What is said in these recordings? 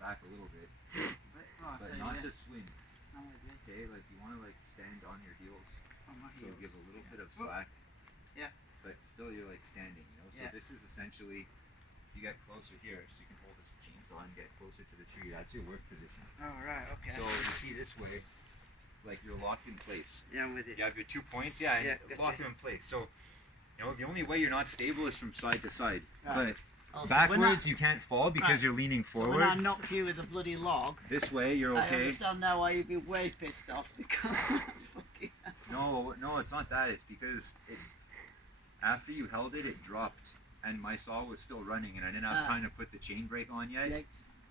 back a little bit, but not to swing. Okay, like you want to like stand on your heels, so give a little bit of slack. Yeah. But still, you're like standing, you know. So Yeah. this is essentially, you get closer here, so you can hold this chainsaw and get closer to the tree. That's your work position. Oh right, okay. So you see this way, like you're locked in place. Yeah, I'm with you. You have your 2 points, yeah, and lock them in place. So, you know, the only way you're not stable is from side to side. Right. But backwards, you can't fall because you're leaning forward. So when I knock you with a bloody log, this way, you're okay. I understand now why you'd be way pissed off because fucking. No, it's not that. It's because after you held it, it dropped, and my saw was still running, and I didn't have time to put the chain brake on yet. Yeah.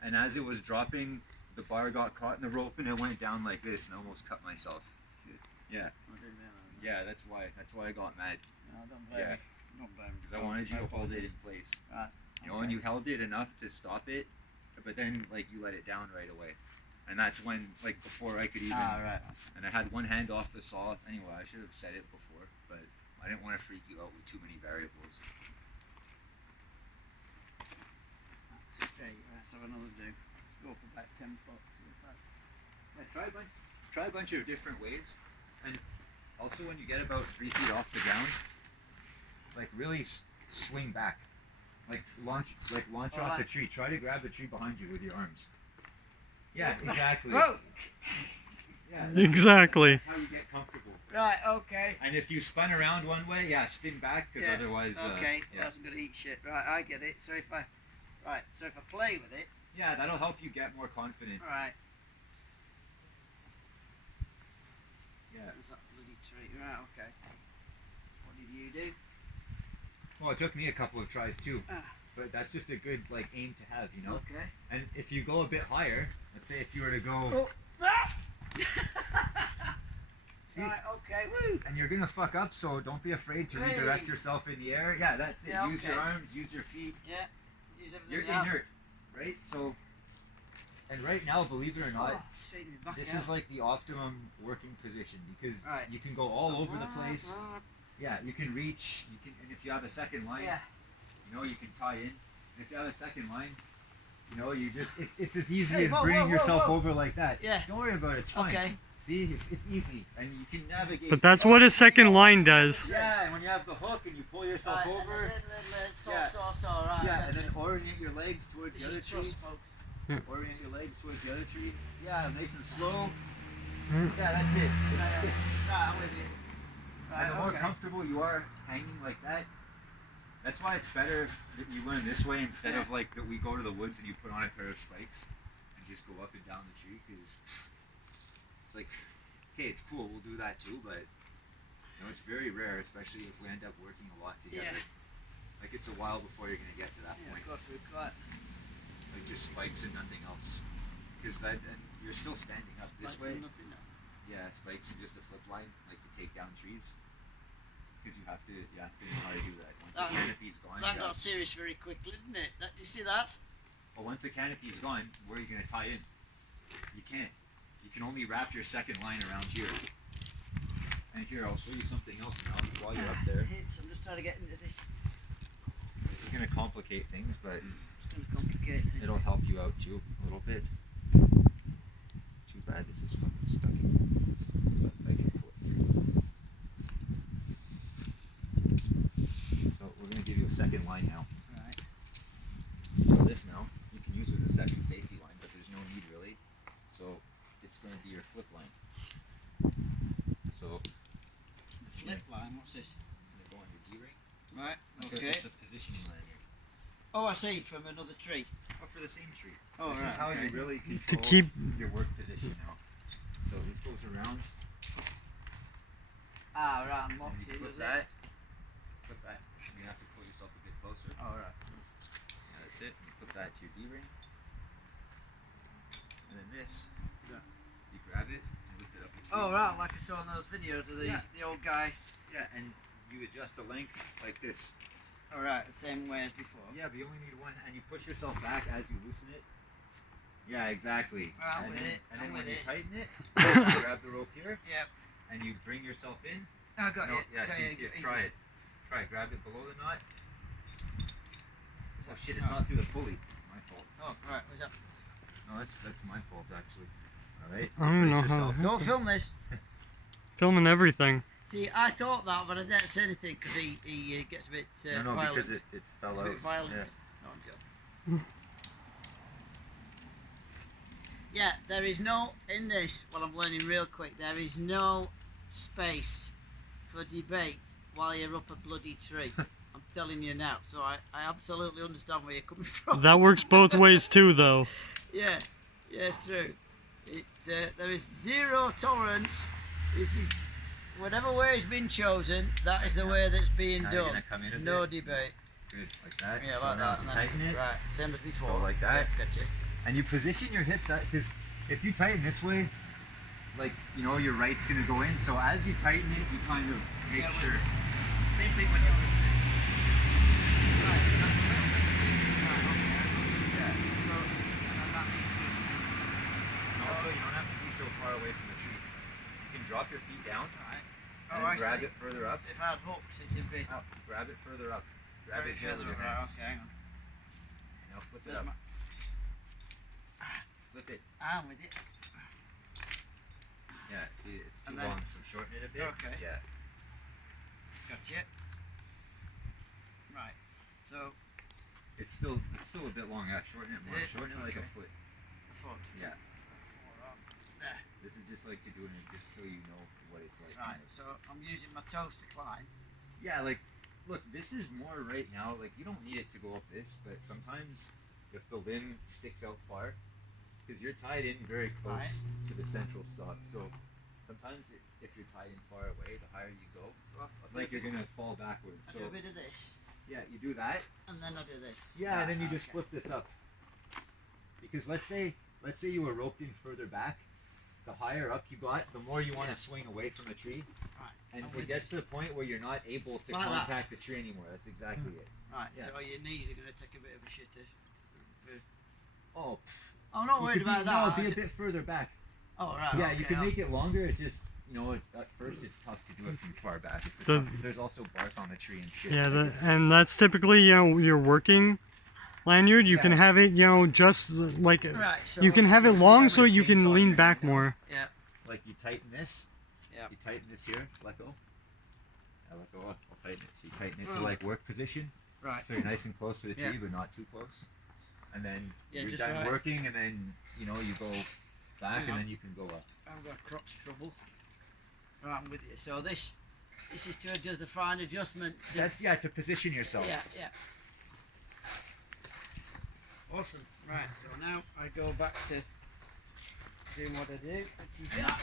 And as it was dropping, the bar got caught in the rope, and it went down like this, and I almost cut myself. Yeah. Yeah, that's why I got mad. No, don't blame me. Don't blame me. Because I wanted you to hold it in place. Right. You know, and you held it enough to stop it, but then like you let it down right away. And that's when, like, before I could even. Right. And I had one hand off the saw. Anyway, I should have said it before, but I didn't want to freak you out with too many variables. That's straight. Let's have another do. Go for about 10 foot. Yeah, try a bunch of different ways, and also when you get about 3 feet off the ground, like really swing back, like launch off the tree. Try to grab the tree behind you with your arms. Yeah, exactly. Whoa! Yeah, exactly. That's how you get comfortable. Right. Okay. And if you spun around one way, yeah, spin back because otherwise. Okay. Yeah. That's gonna eat shit. Right. I get it. So if I play with it. Yeah, that'll help you get more confident. Right. Yeah. Was that bloody tree? Right. Okay. What did you do? Well, it took me a couple of tries too. Ah. But that's just a good like aim to have, you know. Okay. And if you go a bit higher, let's say if you were to go. Oh. Ah! See? Right. Okay. Woo. And you're gonna fuck up, so don't be afraid to redirect yourself in the air. Yeah, that's it. Yeah, Use your arms, use your feet. Yeah. Use everything. You're inert, right? So, and right now, believe it or not, this is like the optimum working position because you can go all over the place. Yeah, you can reach. You can, and if you have a second line, you know, you can tie in. And if you have a second line, you know, you just it's as easy as bringing yourself over like that. Yeah. Don't worry about it. It's fine. Okay. See, it's easy, and you can navigate. But that's what a second line does. Yeah, and when you have the hook and you pull yourself over. Right. Yeah, and then orient your legs towards the other tree. Orient your legs towards the other tree. Yeah, nice and slow. Yeah, that's it. Right, I'm with you. And the more comfortable you are hanging like that, that's why it's better that you learn this way instead of like that we go to the woods and you put on a pair of spikes and just go up and down the tree, because it's like, okay, it's cool, we'll do that too, but you know, it's very rare, especially if we end up working a lot together. Yeah. Like it's a while before you're gonna get to that point. Of course we've got. Like just spikes and nothing else, because and you're still standing up this way. Yeah, spikes and just a flip line, like to take down trees. Because you have to know how to do that. Once the canopy's gone. That got serious very quickly, didn't it? Do you see that? Well, once the canopy's gone, where are you going to tie in? You can't. You can only wrap your second line around here. And here, I'll show you something else now while you're up there. I'm just trying to get into this. This is going to complicate things, but it's going to complicate things. It'll help you out too, a little bit. Too bad this is fucking stuck in. But I can pull it through. So we're going to give you a second line now. Right. So this now, you can use as a second safety line, but there's no need really. So it's going to be your flip line. So the flip line, what's this? It's going to go on your D-ring. Right, okay. It's a positioning line here. Oh, I see, from another tree. Oh, for the same tree. Oh, this right, is how you really control to keep your work position now. So this goes around. Right, I'm locked in, flip that. Flip that. You have to pull yourself a bit closer. Oh, right. Yeah, that's it. You put that to your D-ring. And then this, you grab it and lift it up. Oh, right, like I saw in those videos of the old guy. Yeah, and you adjust the length like this. All right, the same way as before. Yeah, but you only need one, and you push yourself back as you loosen it. Yeah, exactly. I'm with it. And then when you tighten it, you grab the rope here. Yep. And you bring yourself in. I got it. Yeah, try it. Try it. Grab it below the knot. Oh shit! It's not through the pulley. My fault. Oh right, what's up? No, that's my fault actually. All right. I don't know Brace how. yourself. Don't film this. Filming everything. See, I thought that, but I didn't say anything because he gets a bit No, violent. because it fell It's out. a bit violent. Yeah. No, I'm joking. Yeah, there is no, in this, what I'm learning real quick, there is no space for debate while you're up a bloody tree. I'm telling you now. So I absolutely understand where you're coming from. That works both ways too, though. Yeah, true. There is zero tolerance. This is, whatever way has been chosen, that is the way that's being Now you're done. gonna come in a No bit. debate. Good, like that. Yeah, So like now that. And then, tighten it. right, same as before. Go like that. Yeah, gotcha. And you position your hips that, because if you tighten this way, like, you know, your right's gonna go in. So as you tighten it, you kind of make Yeah, sure. Same thing when you're listening. Right, that's a little bit too. Right, okay. Yeah. So, and then that needs to just. And also, you don't have to be so far away from the tree. You can drop your feet down Right. and Oh, I grab see. it further up. If I had hooks, it'd be. Up. Grab it further up. Grab very it here with further your right, hands. okay, hang on. Now flip it There's up. my- Flip it. I'm with it. Yeah, see, it's too And then- long, so shorten it a bit. Okay. Yeah. Gotcha. Right. So, It's still a bit long. Yeah, shorten it more. Is it? Shorten it like a Okay. foot. a foot. Yeah. Forearm. There. This is just like to do it just so you know what it's like. Right. So I'm using my toes to climb. Yeah, like, look, this is more right now. Like, you don't need it to go up this, but sometimes if the limb sticks out far, because you're tied in very close Right. to the central stop, so sometimes if you're tied in far away, the higher you go, So I like you're gonna fall backwards. I So do a bit of this, yeah, you do that. and then I do this. Yeah, and then you just okay. flip this up. Because let's say you were roped in further back, the higher up you got, the more you want to Yeah. swing away from the tree. Right. And I'm it with gets to the point where you're not able to Like that. contact the tree anymore. That's exactly it. Right. Yeah. So your knees are going to take a bit of a shitter. Oh, I'm not you worried could be, about that. no, be a bit further back. Oh right. Yeah, okay, you can I'll- make it longer. It's just, you know, at first it's tough to do it from far back. It's The- tough. There's also bark on the tree and shit. Yeah, like this. and that's typically, you know, your working lanyard. You can Yeah. have it, you know, just like Right. So you can have it long so you Chainsaw can lean your back hand down. more. Like you tighten this. Yeah. You tighten this here. Let go. Let go. I'll tighten it. So you tighten it to Oh. like work position. Right. So you're nice and close to the tree, Yeah. but not too close. And then Yeah, you're just done right. working, and then you know you go back, Hang and on. then you can go up. I've got crotch trouble. Right, I'm with you. So this is to adjust the fine adjustments. To, That's to position yourself. yeah. Awesome. Right. So now I go back to doing what I do, which is that.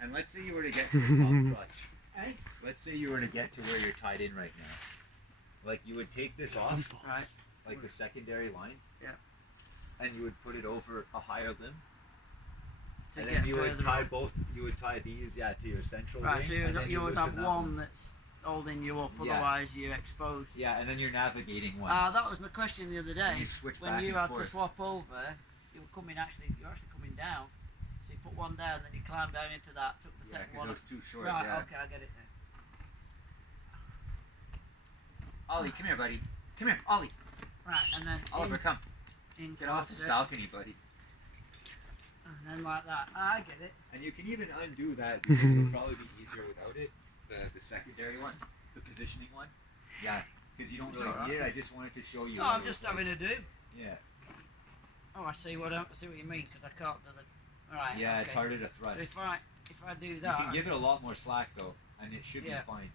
And let's say you were to get to the top crutch. Eh? Let's say you were to get to where you're tied in right now. Like you would take this off, Right. like the secondary line. Yeah. And you would put it over a higher limb. To And get then you would further tie up. both. You would tie these, to your central Right. ring. So and then you always have loosen that one that's holding you up. Yeah. Otherwise, you're exposed. Yeah, and then you're navigating one. That was my question the other And day. you switch When back you and had forth. to swap over, you're actually coming down. So you put one down, then you climb down into that. Took the Yeah, second 'cause one. it was too short. Right. Yeah. Okay, I get it now. Ollie, come here, buddy. Come here, Ollie. Right, and then Oliver, come. in Get off this closer, balcony, buddy. and then like that. I get it. And you can even undo that because it'll probably be easier without it. The secondary one, the positioning one. Yeah, because you don't really Alright. need it. I just wanted to show you. No, what I'm it just was like. having a do. Yeah. Oh, I see what you mean because I can't do the. Right. Yeah, okay. it's harder to thrust. So if I do You that. can give it a lot more slack though, and it should Yeah. be fine.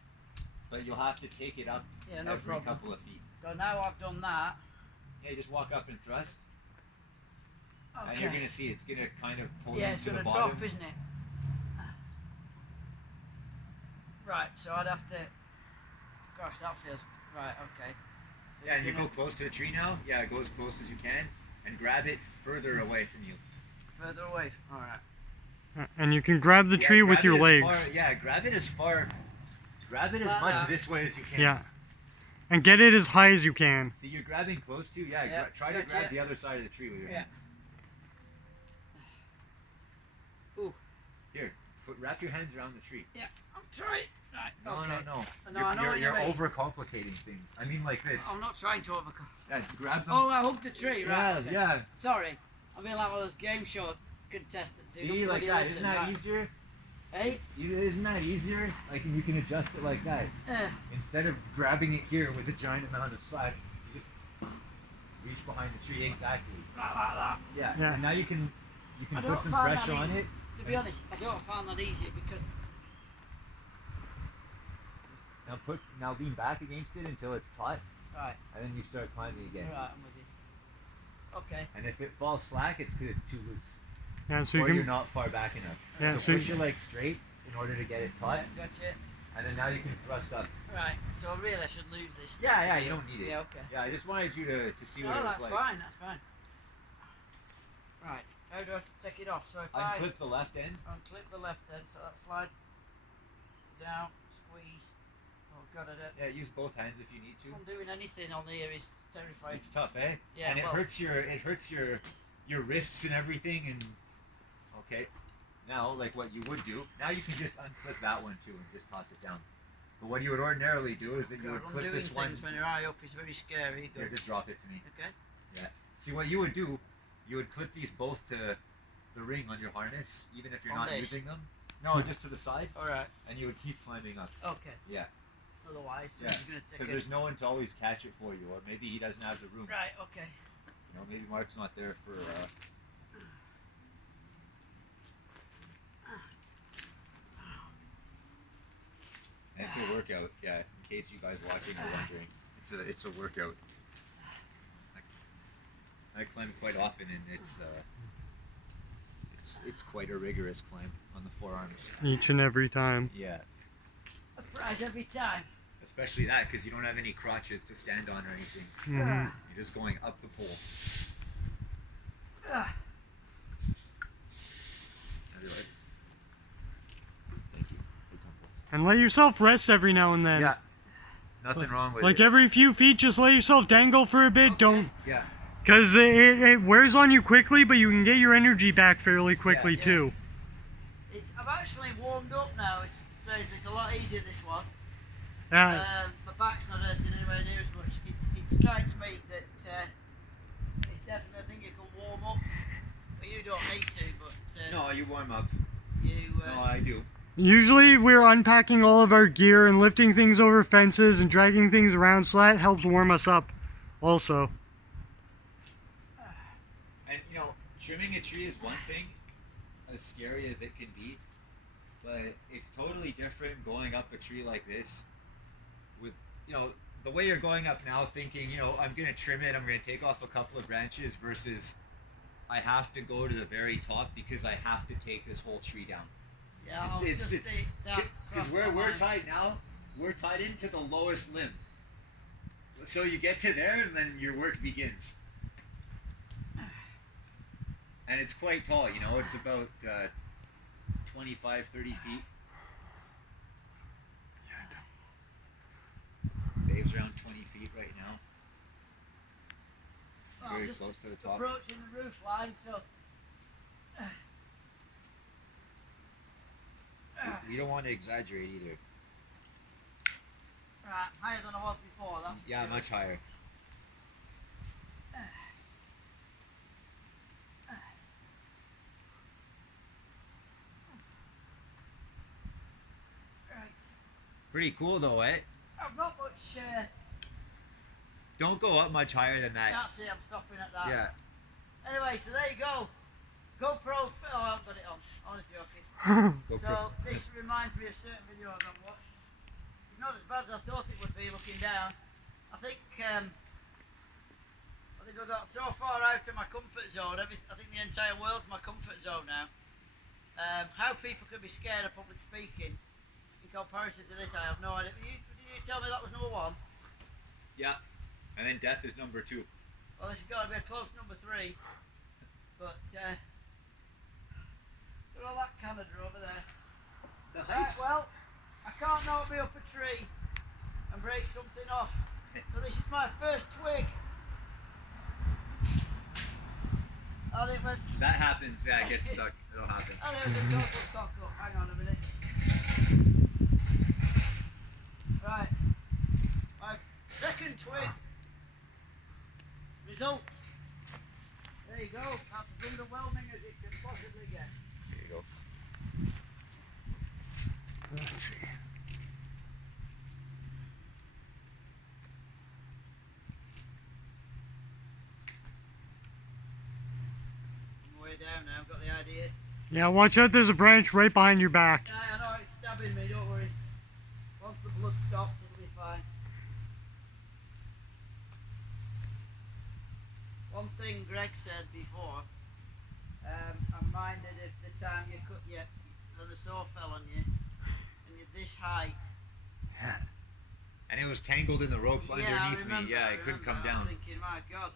But you'll have to take it up Yeah, no every problem. couple of feet. So now I've done that. Yeah, just walk up and thrust, Okay. and you're gonna see it's gonna kind of pull Yeah, you it's to going the to bottom. drop, isn't it? Right, so I'd have to. Gosh, that feels. Right, okay. So Yeah, and you gonna- go close to the tree now. Yeah, go as close as you can, and grab it further away from you. Further away. Alright. And you can grab the Yeah, tree grab with it your as legs. far- yeah, grab it as far. Grab it as Like much that. this way as you can. Yeah. And get it as high as you can. See, you're grabbing close to. Yeah, Yeah, try to gotcha. grab the other side of the tree with your Yeah. hands. Ooh. Here, wrap your hands around the tree. I'm trying. Right, No, okay. no. No, You're, I know you're, what you you're mean. overcomplicating things. I mean, like this. I'm not trying to overcome. Yeah, grab them. Oh, I hooked the tree, right? yeah, okay. yeah. Sorry. I mean, like one of those game show contestants. who See, like nobody that. listen, Isn't that right? easier? Hey? Isn't that easier? Like you can adjust it like that. Instead of grabbing it here with a giant amount of slack, you just reach behind the tree exactly. Yeah. Yeah. And now you can I put don't some find pressure that on it. To be honest, I don't find that easier because Now lean back against it until it's taut, right, and then you start climbing again. right, I'm with you. Okay. And if it falls slack, it's because it's too loose. Yeah, so you Or can. you're not far back enough. Yeah, so so push you- your legs straight in order to get it taut, Yeah, gotcha. and then now you can thrust up. Right. So really, I should lose this. Yeah, you don't need it. Yeah. Okay. Yeah, I just wanted you to see what No, it was that's like. fine. That's fine. Right. How do I take it off? So if I Unclip the left end. unclip the left end, so that slides down, squeeze. Oh God, I don't. Yeah, use both hands if you need to. I'm doing anything on here is terrifying. It's tough, eh? Yeah, And it well- hurts your wrists and everything. And okay, now like what you would do. Now you can just unclip that one too and just toss it down. But what you would ordinarily do is that you God, would clip undoing this one. things when you're high up is very scary. Here, just drop it to me. Okay. See what you would do. You would clip these both to the ring on your harness, even if you're On not this? using them. No, just to the side, All right. and you would keep climbing up. Okay. Yeah. Otherwise, Yeah, someone's gonna take Because it. there's no one to always catch it for you, or maybe he doesn't have the room. Right. Okay. You know, maybe Mark's not there for. And it's a workout, yeah. In case you guys watching are wondering, it's a workout. I climb quite often, and it's quite a rigorous climb on the forearms. Each and every time. Yeah, A prize every time. especially that because you don't have any crotches to stand on or anything. Hmm. You're just going up the pole. Ah. How's it like? Thank you. Good comfort. And let yourself rest every now and then. Yeah. Nothing wrong with Like it. every few feet, just let yourself dangle for a bit. Okay. Don't, Yeah. because it wears on you quickly, but you can get your energy back fairly quickly Yeah. too. I've actually warmed up now. It's a lot easier this one. Yeah. My back's not hurting anywhere near as much. It strikes me that it's definitely a thing you can warm up. Well, you don't need to, but No, you warm up. you. No, I do. Usually we're unpacking all of our gear and lifting things over fences and dragging things around, so that helps warm us up also. And you know, trimming a tree is one thing, as scary as it can be, but it's totally different going up a tree like this with, you know, the way you're going up now thinking, you know, I'm going to trim it, I'm going to take off a couple of branches versus I have to go to the very top because I have to take this whole tree down. Yeah, I'll just take that Because across we're my line. tied now, we're tied into the lowest limb. So you get to there and then your work begins. And it's quite tall, you know, it's about 25, 30 feet. Dave's around 20 feet right now. Oh, Very just close to the top. approaching the roof line, so. We don't want to exaggerate either. Right, higher than I was before. That's Yeah, for sure. much higher. Right. Pretty cool though, eh? I've not much. Don't go up much higher than that. That's it. I'm stopping at that. Yeah. Anyway, so there you go. GoPro. Oh, I haven't got it on. I'm joking. Go So this reminds me of certain videos I've watched. It's not as bad as I thought it would be looking down. I think I got so far out of my comfort zone. I think the entire world's my comfort zone now. How people can be scared of public speaking in comparison to this, I have no idea. Did you tell me that was number one? Yeah. And then death is number 2. Well, this has got to be a close number 3. But look at all that Canada over there. The Right, heights. well, I can't not be up a tree and break something off. So this is my first twig. And it went, That happens, yeah, it gets stuck. It'll happen. and it was a total cock up. Hang on a minute. Right. My second twig. Result. There you go. That's a Let's see. I'm way down now, I've got the idea. Yeah, watch out, there's a branch right behind your back. I know it's stabbing me, don't worry. Once the blood stops, it'll be fine. One thing Greg said before, I'm minded if the time you cut the saw fell on you, and you're this high. And it was tangled in the rope underneath me. Yeah, I it couldn't come I was down. thinking, my God.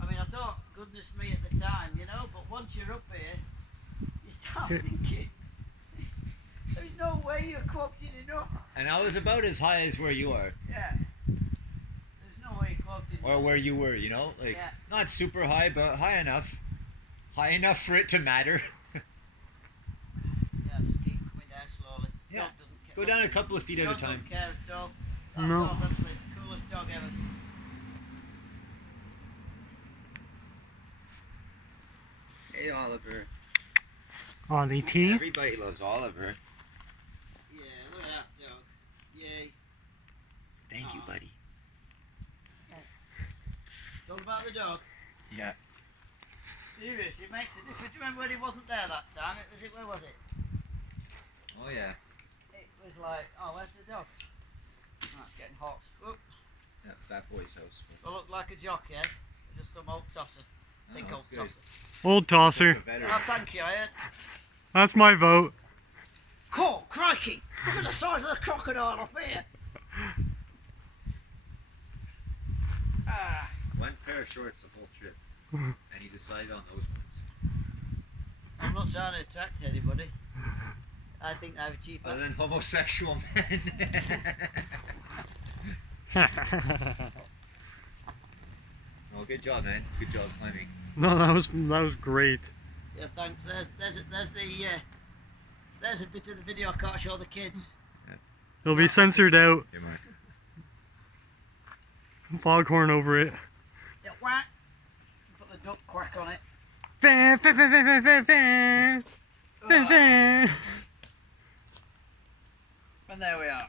I mean, I thought, goodness me at the time, you know, but once you're up here, you start thinking, there's no way you're quoting enough. And I was about as high as where you are, Yeah. There's no way you're quoting or where you were. You know, like Yeah. not super high, but high enough for it to matter. Yeah, just keep coming down slowly. Yeah. Dog doesn't care. Go down a couple of feet at a Dog time. doesn't care at all. That No. dog, honestly, is the coolest dog ever. Hey, Oliver. Ollie T. Everybody loves Oliver. Yeah, look at that dog. Yay. Thank you, buddy. It's all about the dog. Yeah. Serious, it makes a difference. Do you remember when he wasn't there that time? Where was it? Oh yeah. It was like, oh, where's the dog? Oh, it's getting hot. Whoop. Yeah, Fat Boy's house. I look like a jockey, eh? Just some old tosser. Think Oh, old that's good. tosser. Old tosser. A veteran. Oh, thank you, eh? That's my vote. Cool, crikey! Look at the size of the crocodile up here! Ah, One pair of shorts the whole trip, and he decided on those ones. I'm not trying to attract anybody. I think they're cheaper. Other than homosexual men. Well, good job, man. Good job climbing. No, that was great. Yeah, thanks. There's a bit of the video I can't show the kids. It'll be censored out. Here, Mark. Foghorn over it. Yeah, whack. Put the duck quack on it. Fan, fan, fan, fan, fan, fan, fan. Fan, fan. And there we are.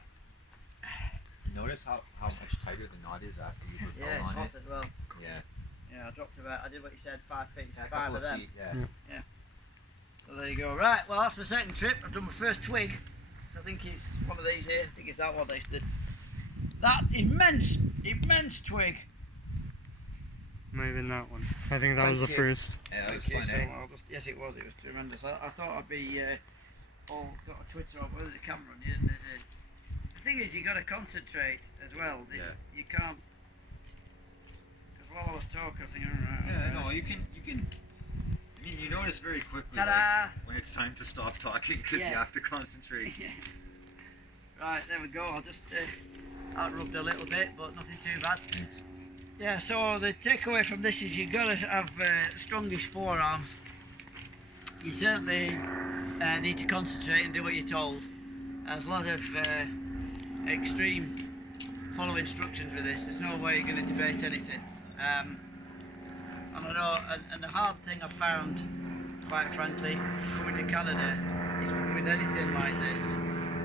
Notice how much tighter the knot is after you put Yeah, on it's hot it. as well. Yeah. Yeah, I did what you said, 5 feet. Yeah, a 5 couple of of them. feet, yeah. So there you go. Right, well that's my second trip. I've done my first twig. So I think it's one of these here. I think it's that one. That immense twig. Might have been that one. I think that Thank was the you. first. Yeah, that was Okay, fun, so eh? yes it was tremendous. I thought I'd be all got a Twitter on, but there's a camera on you. And the thing is, you got to concentrate as well. Yeah. You can't. Because while I was talking, I was thinking, Yeah, no, you can. I mean, you notice very quickly Ta-da! like, when it's time to stop talking because Yeah. you have to concentrate. Yeah. Right, there we go. I'll just out rubbed a little bit, but nothing too bad. Thanks. Yeah. So the takeaway from this is you've got to have strongish forearms. You certainly need to concentrate and do what you're told. There's a lot of extreme follow instructions with this. There's no way you're going to debate anything. And I know, and the hard thing I found, quite frankly, coming to Canada, is with anything like this,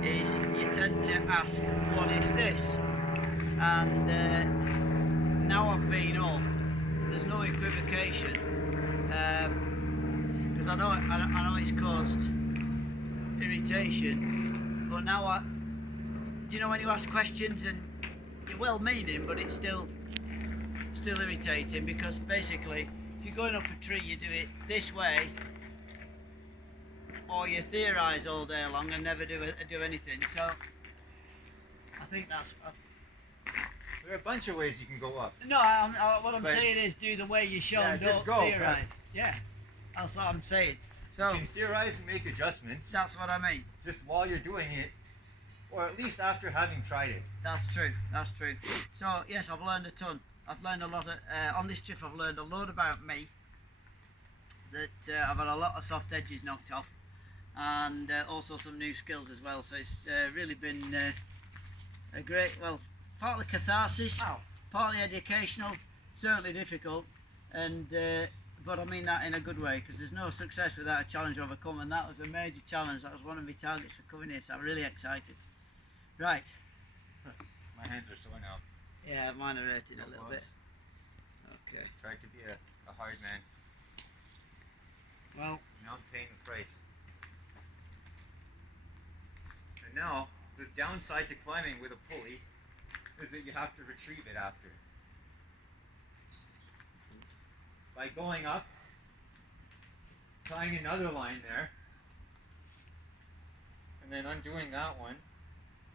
is you tend to ask, what if this? And now I've been up, there's no equivocation, because I know it's caused irritation, but now do you know when you ask questions and you're well-meaning, but it's still irritating, because basically if you're going up a tree you do it this way, or you theorise all day long and never do anything. So I think that's There are a bunch of ways you can go up. no. What I'm But- saying is do the way you show, Yeah, and just don't go, theorise. Yeah, that's what I'm saying. So You can theorize and make adjustments that's what I mean. just while you're doing it, or at least after having tried it. That's true. That's true. So yes, I've learned a ton. I've learned a lot on this trip. I've learned a lot about me. That I've had a lot of soft edges knocked off, and also some new skills as well. So it's really been a great, well, partly catharsis, partly educational, certainly difficult, and but I mean that in a good way, because there's no success without a challenge overcome, and that was a major challenge. That was one of my targets for coming here, so I'm really excited. Right. My hands are sore now. Yeah, mine are hurting No a little gloves. bit. Okay. Tried to be a hard man. Well, Now I'm paying the price. And now, the downside to climbing with a pulley is that you have to retrieve it after. By going up, tying another line there, and then undoing that one,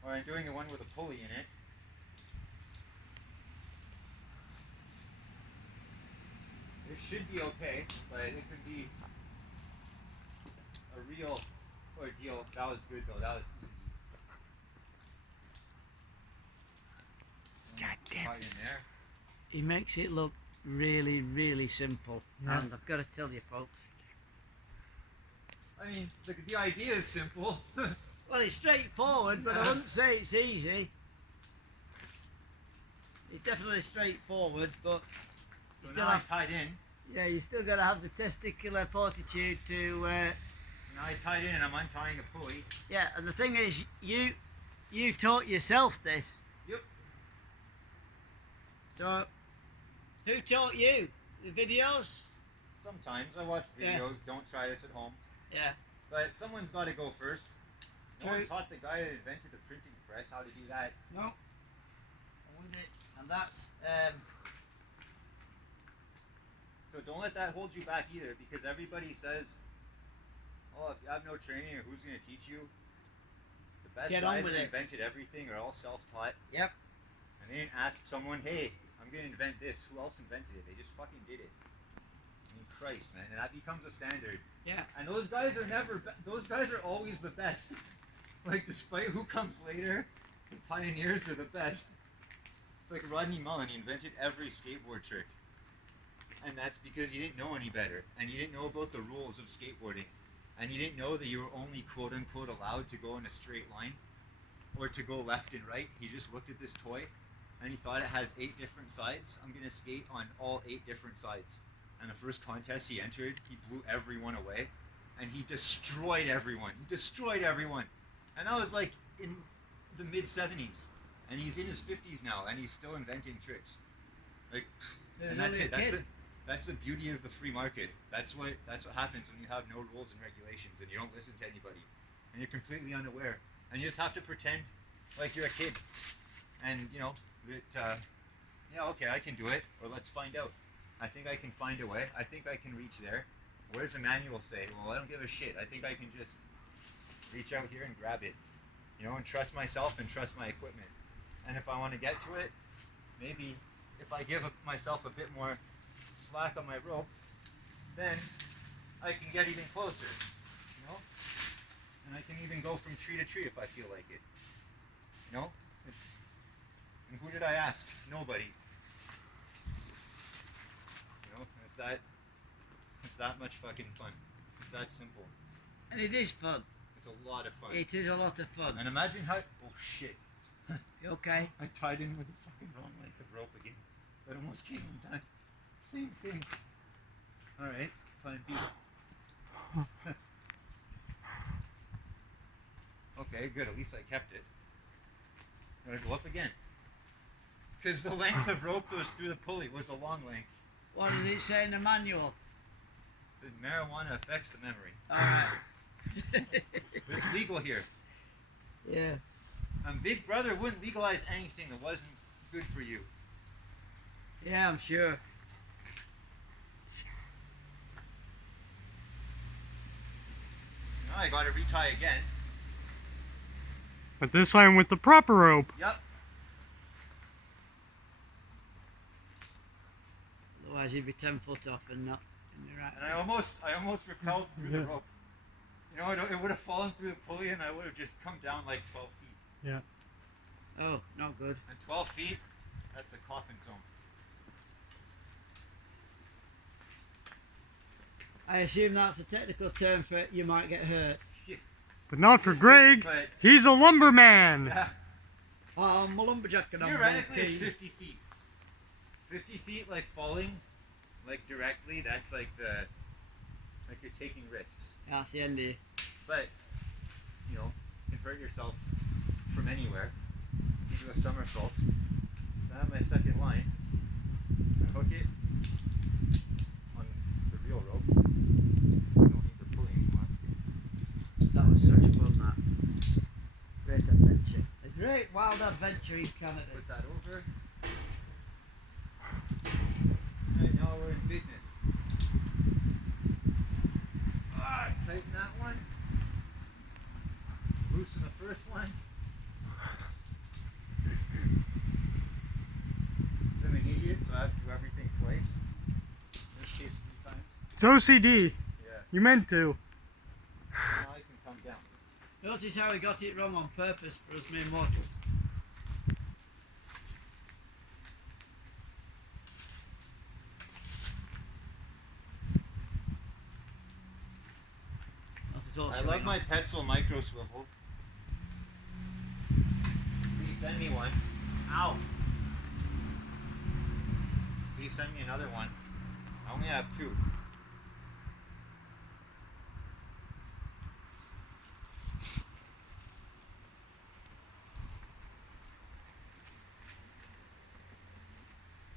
or undoing the one with a pulley in it. It should be okay, but it can be a real ordeal. That was good though, that was easy. God damn. Right in there. he makes it look really, really simple, Yeah. and I've got to tell you, folks. I mean, the idea is simple. Well, it's straightforward, but I wouldn't say it's easy. It's definitely straightforward, but you So still now have, I tied in. yeah, you still got to have the testicular fortitude to. Now I tied in and I'm untying a pulley. Yeah, and the thing is, you taught yourself this. Yep. So, who taught you the videos? Sometimes I watch Yeah. videos, don't try this at home. Yeah. But someone's got to go first. No one True. taught the guy that invented the printing press how to do that. No. I'm with it, and that's So don't let that hold you back either, because everybody says, oh, if you have no training, or who's going to teach you? The best Get on guys with that it. invented everything are all self-taught. Yep. And they didn't ask someone, hey, I'm going to invent this. Who else invented it? They just fucking did it. I mean, Christ, man. And that becomes a standard. Yeah. And those guys are those guys are always the best. Like, despite who comes later, the pioneers are the best. It's like Rodney Mullen, he invented every skateboard trick. And that's because he didn't know any better. And he didn't know about the rules of skateboarding. And he didn't know that you were only quote unquote allowed to go in a straight line or to go left and right. He just looked at this toy and he thought it has 8 different sides. I'm going to skate on all 8 different sides. And the first contest he entered, he blew everyone away. And he destroyed everyone. He destroyed everyone. And that was like in the mid-70s. And he's in his 50s now and he's still inventing tricks. Like, and that's it. That's the beauty of the free market. That's what happens when you have no rules and regulations and you don't listen to anybody. And you're completely unaware. And you just have to pretend like you're a kid. And, you know, that, yeah, okay, I can do it. Or let's find out. I think I can find a way. I think I can reach there. Where's the manual say? Well, I don't give a shit. I think I can just reach out here and grab it. You know, and trust myself and trust my equipment. And if I want to get to it, maybe if I give myself a bit more slack on my rope, then I can get even closer. You know? And I can even go from tree to tree if I feel like it. You know? And who did I ask? Nobody. You know, it's that much fucking fun. It's that simple. And it is fun. It's a lot of fun. It is a lot of fun. And imagine how, oh shit. You okay? I tied in with the fucking wrong length of rope again. That almost came undone. Same thing. Alright, plan B. Okay, good, at least I kept it. I'm gonna go up again. Because the length of rope goes through the pulley was a long length. What does it say in the manual? It said marijuana affects the memory. Alright. But it's legal here. Yeah. And Big Brother wouldn't legalize anything that wasn't good for you. Yeah, I'm sure. Now I gotta retie again. But this time with the proper rope. Yep. Otherwise you'd be 10 foot off and not in the right. And I almost repelled through the rope. You know, it would have fallen through the pulley and I would have just come down like 12 feet. Yeah. Oh, not good. And 12 feet, that's the coffin zone. I assume that's a technical term for you might get hurt. But not for Greg. But, He's a lumberman. yeah, Oh, I'm a lumberjack and I'm theoretically it's bulky. 50 feet. 50 feet like falling, like directly, that's like you're taking risks. That's the end of you. But, you know, you can hurt yourself from anywhere. You do a somersault. So I have my second line. I hook it on the real rope. I don't need the pulley anymore. That was such fun, that. Great adventure. A great wild adventure in Canada. Put that over. Right, now we're in business. Tighten that one. Loosen the first one. I'm an idiot, so I have to do everything twice. In this case, 3 times. It's OCD. Yeah. You meant to. Now I can come down. Notice how he got it wrong on purpose for us mere mortals. Not at all I showing love my off. pencil micro swivel. Please send me one. Ow! Please send me another one. I only have 2.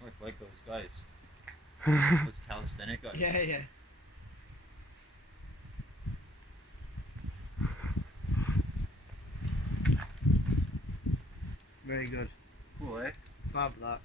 Look like those guys. Those calisthenic guys. Yeah, yeah. Very good. Cool, eh? Fab that.